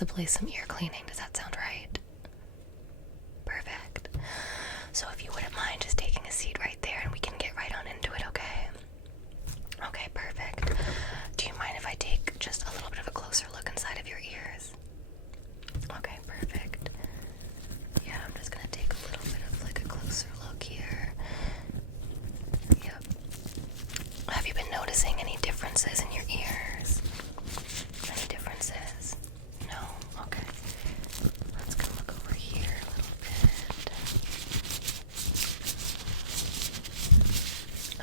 possibly some ear cleaning. Does that sound right? Perfect. So if you wouldn't mind just taking a seat right there and we can get right on into it, okay? Okay, perfect. Do you mind if I take just a little bit of a closer look inside of your ears? Okay, perfect. Yeah, I'm just gonna take a little bit of like a closer look here. Yep. Have you been noticing any differences in your ears? Any differences? No? Okay. Let's go look over here a little bit.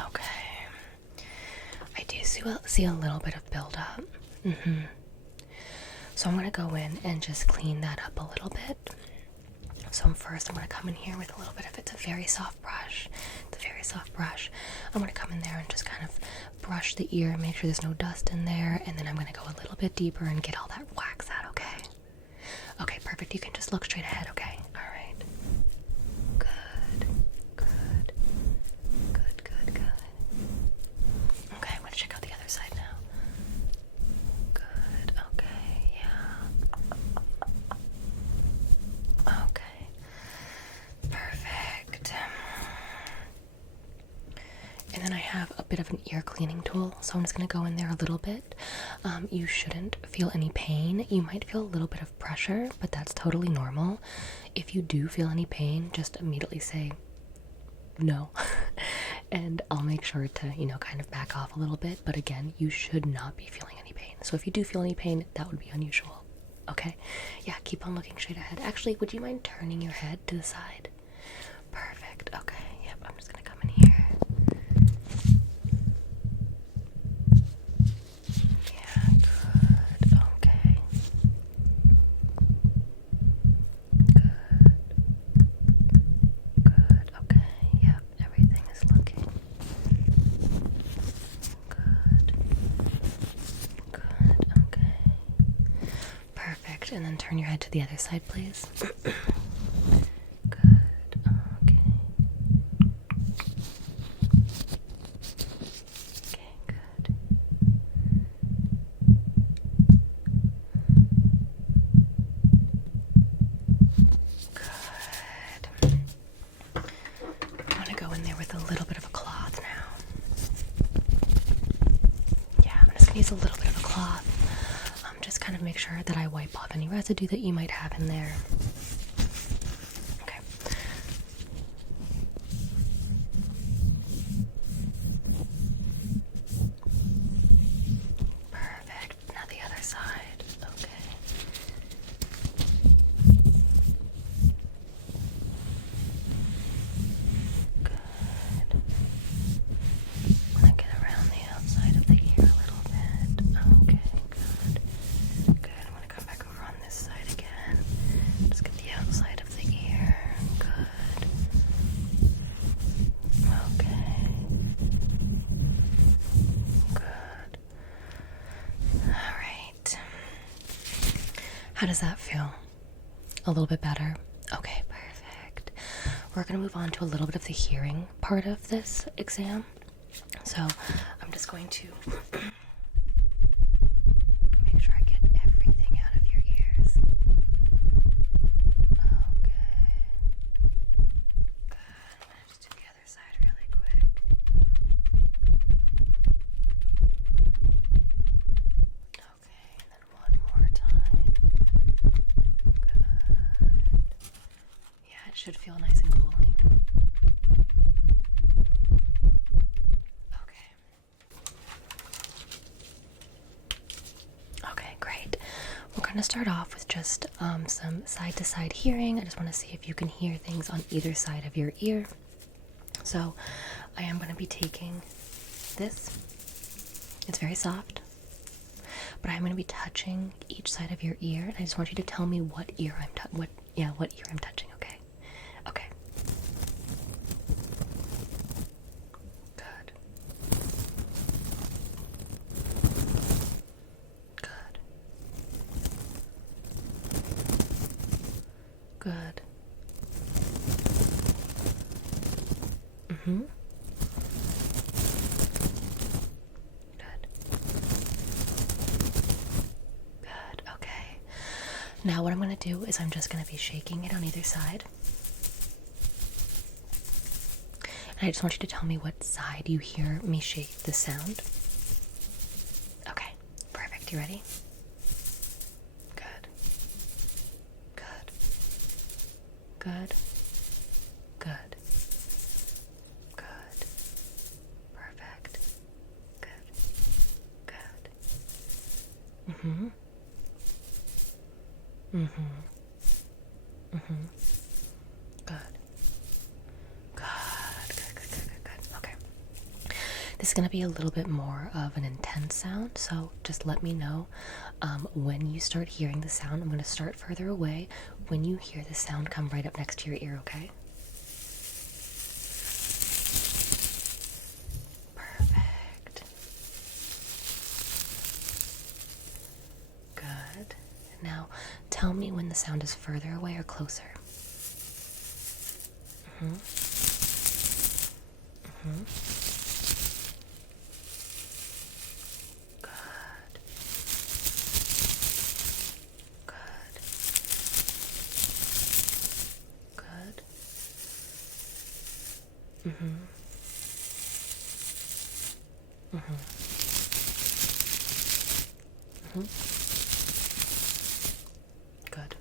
Okay. I do see a little bit of buildup. So I'm going to go in and just clean that up a little bit. So first I'm going to come in here with a little bit of, it's a very soft brush. It's a very soft brush. I'm going to come in there and just kind of brush the ear, make sure there's no dust in there, and then I'm going to go a little bit deeper and get all that wax out, okay? Okay, perfect. You can just look straight ahead, okay? Alright. Good. Good. Good, good, good. Okay, I'm going to check out the other side now. Good, okay, yeah. Okay. Perfect. And then I have a bit of an ear cleaning tool, so I'm just going to go in there a little bit. You shouldn't feel any pain. You might feel a little bit of pressure, but that's totally normal. If you do feel any pain, just immediately say no. And I'll make sure to, kind of back off a little bit. But again, you should not be feeling any pain. So if you do feel any pain, that would be unusual. Okay? Yeah, keep on looking straight ahead. Actually, would you mind turning your head to the side? Perfect. Okay. Yep, I'm just going to come in here. Yeah, good. Okay. Good. Okay. Yep, everything is looking good. Good. Okay. Perfect. And then turn your head to the other side, please. Good. Okay. Okay, good. Good. I want to go in there with a little bit of a cloth now. Yeah, I'm just going to use a little bit of a cloth. Just kind of make sure that I wipe off any residue that you might have in there. Okay. Perfect. Now the other side. Okay. Good. I'm gonna get around the outside of the ear a little bit. Okay, good. Good. I'm gonna come back over on this side again. Just get the outside of the ear. Good. Okay. Good. Alright. How does that feel? A little bit better? Okay, perfect. We're gonna move on to a little bit of the hearing part of this exam. So I'm just going to make sure I get everything out of your ears. Okay. Good. I'm gonna just do the other side really quick. Okay, and then one more time. Good. Yeah, it should feel nice and cooling. Okay, great. We're going to start off with just some side-to-side hearing. I just want to see if you can hear things on either side of your ear. So I am going to be taking this. It's very soft, but I'm going to be touching each side of your ear. And I just want you to tell me what ear I'm touching. Okay. Okay. Good. Good. Good. Mm-hmm. Good. Good. Okay. Now what I'm going to do is I'm just going to be shaking it on either side. And I just want you to tell me what side you hear me shake the sound. Okay, perfect. You ready? Good. Good. Good. Good. Good. Perfect. Good. Good. Mm-hmm. Mm-hmm. Mm-hmm. Good. Good. Okay. This is going to be a little bit more of an intense sound, so just let me know when you start hearing the sound. I'm going to start further away. When you hear the sound, come right up next to your ear, okay? Perfect. Good. Now, tell me when the sound is further away or closer. Mm-hmm. Mm-hmm. Good. Good. Good. Mm-hmm. Mm-hmm. Mm-hmm. Good.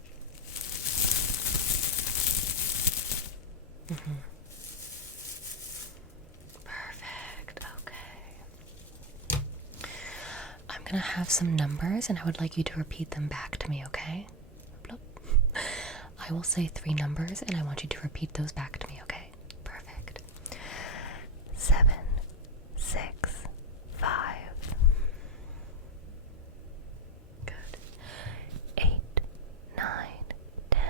Mm-hmm. Perfect. Okay. I'm gonna have some numbers and I would like you to repeat them back to me, okay? Bloop. I will say 3 numbers and I want you to repeat those back to me, okay? Perfect. 7, 6, 5. Good. 8, 9, 10.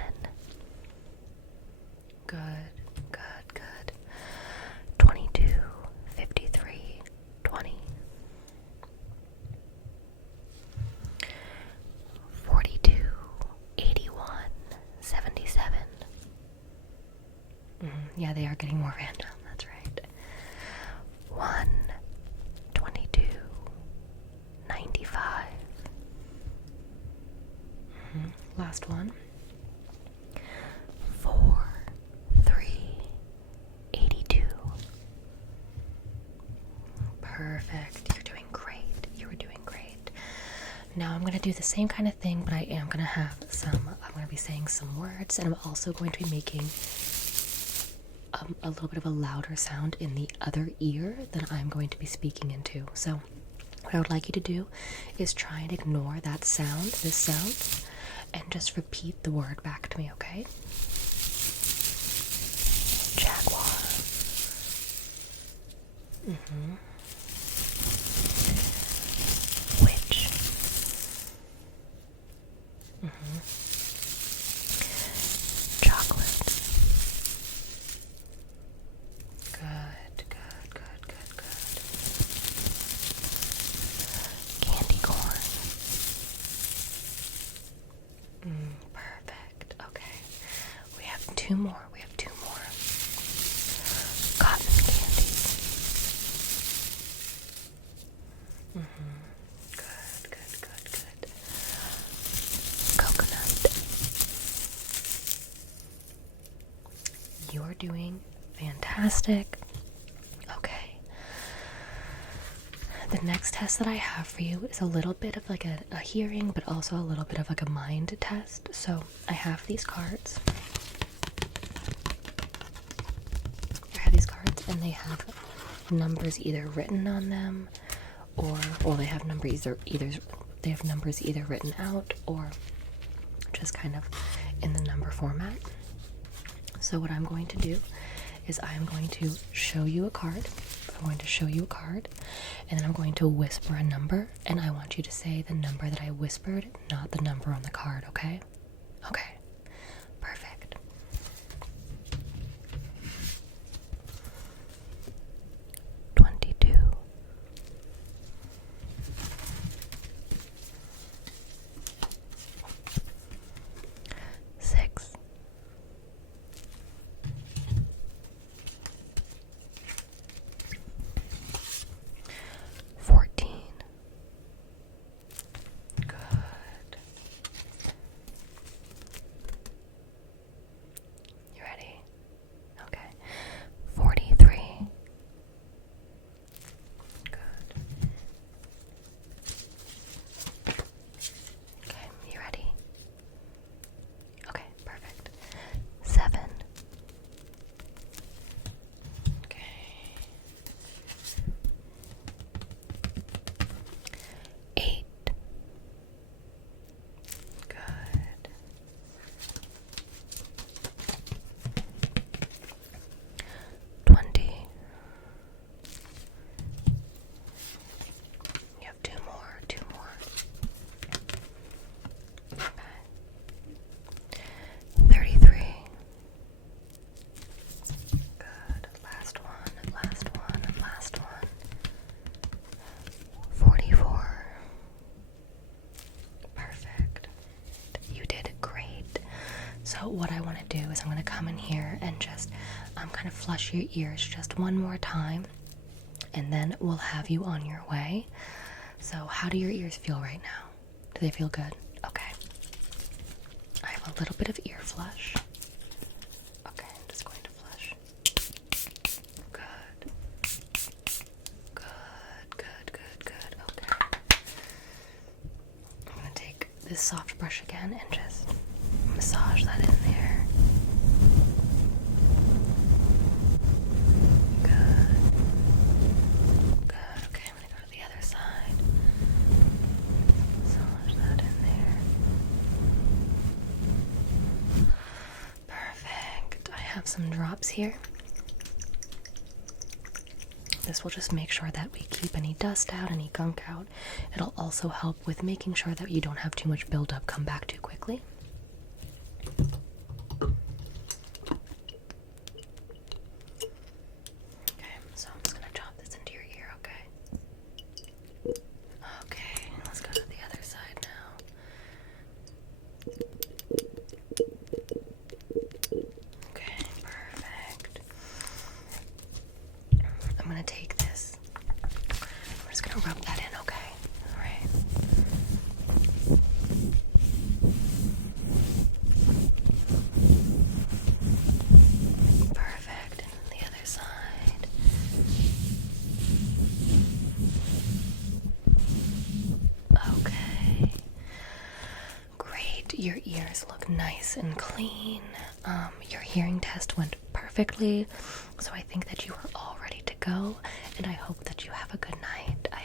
Good, good, good. 22, 53, 20. 42, 81, 77. Yeah, they are getting more random, that's right. 1, 22, 95. Last one. 4, 3, 82. Perfect. You're doing great. You were doing great. Now I'm going to do the same kind of thing, but I am going to have I'm going to be saying some words, and I'm also going to be making a little bit of a louder sound in the other ear that I'm going to be speaking into. So what I would like you to do is try and ignore that sound, this sound, and just repeat the word back to me, okay? Jaguar. Witch. Chocolate. Good, good, good, good, good. Candy corn. Perfect. Okay. We have 2 more. Cotton candy. Good, good, good, good. Coconut. You are doing fantastic. Okay. The next test that I have for you is a little bit of like a hearing, but also a little bit of like a mind test. So I have these cards. And they have numbers either written on them, or they have numbers either written out or just kind of in the number format. So what I'm going to do is I'm going to show you a card. And then I'm going to whisper a number, and I want you to say the number that I whispered, not the number on the card, okay? Okay. Perfect. 22. 6. 14. Good. do is I'm going to come in here and just kind of flush your ears just one more time, and then we'll have you on your way. So how do your ears feel right now? Do they feel good? Okay. I have a little bit of ear flush. Okay, I'm just going to flush. Good. Good. Okay. I'm going to take this soft brush again and just massage that in there. Good. Okay, I'm going to go to the other side. Massage that in there. Perfect. I have some drops here. This will just make sure that we keep any dust out, any gunk out. It'll also help with making sure that you don't have too much buildup come back too quickly. Okay, so I'm just gonna drop this into your ear, okay? Okay, let's go to the other side now. Okay, perfect. I'm gonna take this. I'm just gonna rub that in, okay? Alright. Perfect. And the other side. Okay. Great. Your ears look nice and clean. Your hearing test went perfectly, so I think that you are all ready to go, and I hope that you have a good night. I